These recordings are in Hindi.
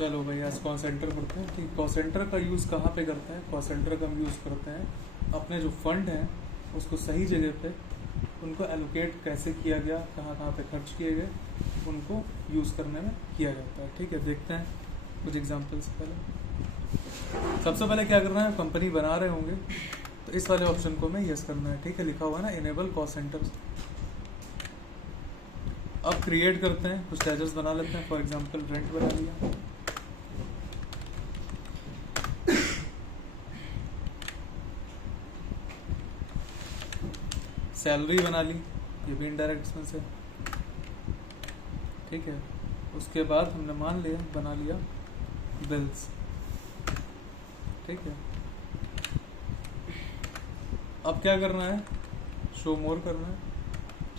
चलो भाई आज कॉस्ट सेंटर पढ़ते हैं। ठीक, कॉस्ट सेंटर का यूज़ कहाँ पे करते हैं? कॉस्ट सेंटर का हम यूज़ करते हैं अपने जो फंड हैं उसको सही जगह पे उनको एलोकेट कैसे किया गया, कहाँ कहाँ पे खर्च किए गए, उनको यूज़ करने में किया जाता है। ठीक है, देखते हैं कुछ एग्जांपल्स। पहले सबसे पहले क्या करना है, कंपनी बना रहे होंगे तो इस वाले ऑप्शन को हमें यस करना है। ठीक है, लिखा हुआ ना इनेबल कॉस्ट सेंटर्स। अब क्रिएट करते हैं, कुछ चार्जेस बना लेते हैं। फॉर एग्जांपल रेंट बना लिया, सैलरी बना ली, ये भी इनडायरेक्ट एक्सपेंस है। ठीक है, उसके बाद हमने मान लिया बना लिया बिल्स। ठीक है, अब क्या करना है, शो मोर करना है।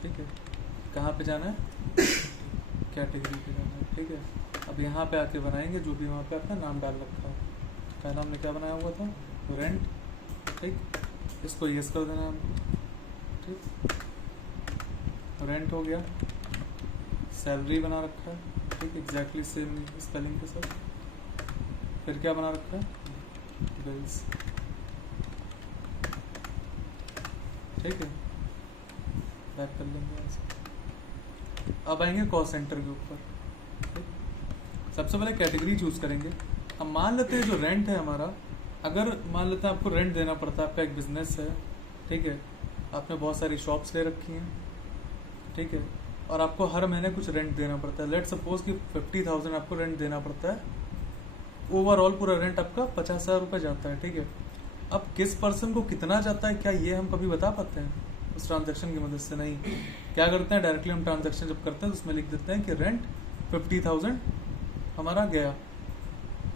ठीक है, कहाँ पे जाना है, कैटेगरी पे जाना है। ठीक है, अब यहाँ पे आके बनाएंगे जो भी वहाँ पे आपका नाम डाल रखा है। पहला हमने क्या बनाया हुआ था, रेंट। ठीक, इसको यस कर देना है। ठीक, रेंट हो गया, सैलरी बना रखा है। ठीक, एग्जैक्टली सेम स्पेलिंग के साथ। फिर क्या बना रखा है, बिल्स। ठीक है, बैक कर लेंगे ऐसे। अब आएंगे कॉस्ट सेंटर के ऊपर। ठीक, सबसे पहले कैटेगरी चूज करेंगे। अब मान लेते हैं जो रेंट है हमारा, अगर मान लेते हैं आपको रेंट देना पड़ता है, आपका एक बिजनेस है। ठीक है, आपने बहुत सारी शॉप्स ले रखी हैं। ठीक है, और आपको हर महीने कुछ रेंट देना पड़ता है। लेट सपोज कि 50,000 आपको रेंट देना पड़ता है। ओवरऑल पूरा रेंट आपका 50,000 रुपये जाता है। ठीक है, अब किस पर्सन को कितना जाता है, क्या ये हम कभी बता पाते हैं उस ट्रांजैक्शन की मदद से? नहीं। क्या करते हैं, डायरेक्टली हम ट्रांजैक्शन जब करते हैं तो उसमें लिख देते हैं कि रेंट 50,000 हमारा गया।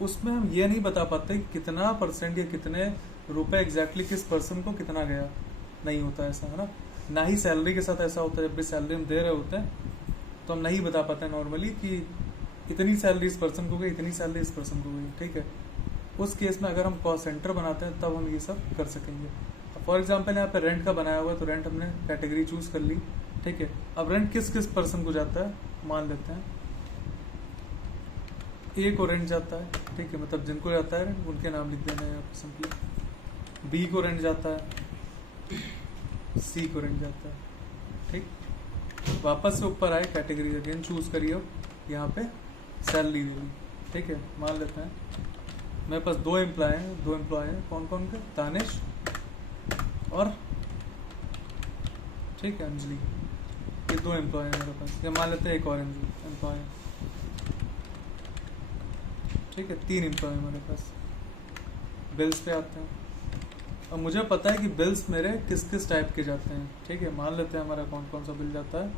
उसमें हम ये नहीं बता पाते कितना परसेंट या कितने रुपए एग्जैक्टली किस पर्सन को कितना गया। नहीं होता ऐसा, है ना। ना ही सैलरी के साथ ऐसा होता है, जब भी सैलरी हम दे रहे होते हैं तो हम नहीं बता पाते नॉर्मली कि इतनी सैलरी इस पर्सन को गई, इतनी सैलरी इस पर्सन को गई। ठीक है, उस केस में अगर हम कॉस्ट सेंटर बनाते हैं तब हम ये सब कर सकेंगे। फॉर एग्जाम्पल यहाँ पे रेंट का बनाया हुआ है तो रेंट हमने कैटेगरी चूज कर ली। ठीक है, अब रेंट किस किस पर्सन को जाता है, मान लेते हैं ए को रेंट जाता है। ठीक है, मतलब जिनको जाता है उनके नाम लिख देना है यहाँ पे सिंपली। बी को रेंट जाता है, सी को रेंट जाता है। ठीक, वापस से ऊपर आए, कैटेगरी अगेन चूज करिए। अब यहाँ पे सैलरी दे दी। ठीक है, मान लेते हैं मेरे पास दो एम्प्लॉय हैं। कौन कौन के, दानिश और ठीक है अंजलि। ये दो एम्प्लॉय हैं मेरे पास। ये मान लेते हैं एक और एम्प्लॉय। ठीक है, 3 एम्प्लॉय मेरे पास। बिल्स पे आते हैं। अब मुझे पता है कि बिल्स मेरे किस किस टाइप के जाते हैं। ठीक है, मान लेते हैं हमारा कौन कौन सा बिल जाता है।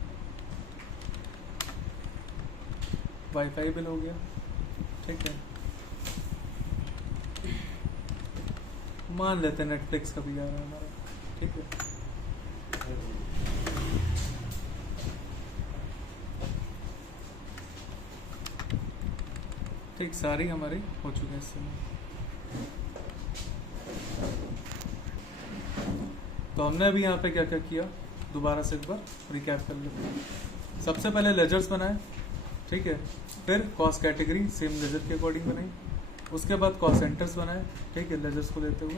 वाईफाई बिल हो गया। ठीक है, मान लेते हैं नेटफ्लिक्स का भी आ रहा है हमारा। ठीक है, ठीक, सारी हमारी हो चुकी है इस समय। तो हमने अभी यहाँ पे क्या क्या किया, दोबारा से एक बार रिकैप कर लेते हैं। सबसे पहले लेजर्स बनाए। ठीक है, फिर कॉस्ट कैटेगरी सेम लेजर के अकॉर्डिंग बनाई। उसके बाद कॉस्ट सेंटर्स बनाए। ठीक है, लेजर्स को लेते हुए।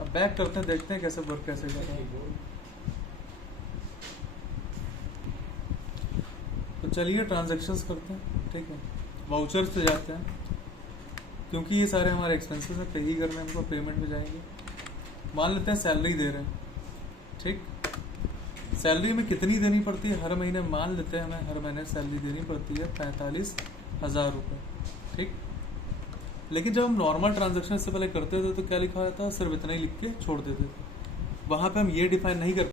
अब बैक करते हैं, देखते हैं कैसे वर्क कैसे कर रहा है। तो चलिए ट्रांजैक्शंस करते हैं। ठीक है, वाउचर्स पे जाते हैं क्योंकि ये सारे हमारे एक्सपेंसेस हैं, पे ही करने हमको, पेमेंट में जाएंगे। मान लेते हैं सैलरी दे रहे हैं। ठीक, सैलरी में कितनी देनी पड़ती है हर महीने, मान लेते हैं हमें हर महीने सैलरी देनी पड़ती है 45,000 रुपये। ठीक, लेकिन जब हम नॉर्मल ट्रांजैक्शन से पहले करते थे तो क्या लिखा होता था, सिर्फ इतना ही लिख के छोड़ देते थे। वहाँ पे हम ये डिफाइन नहीं कर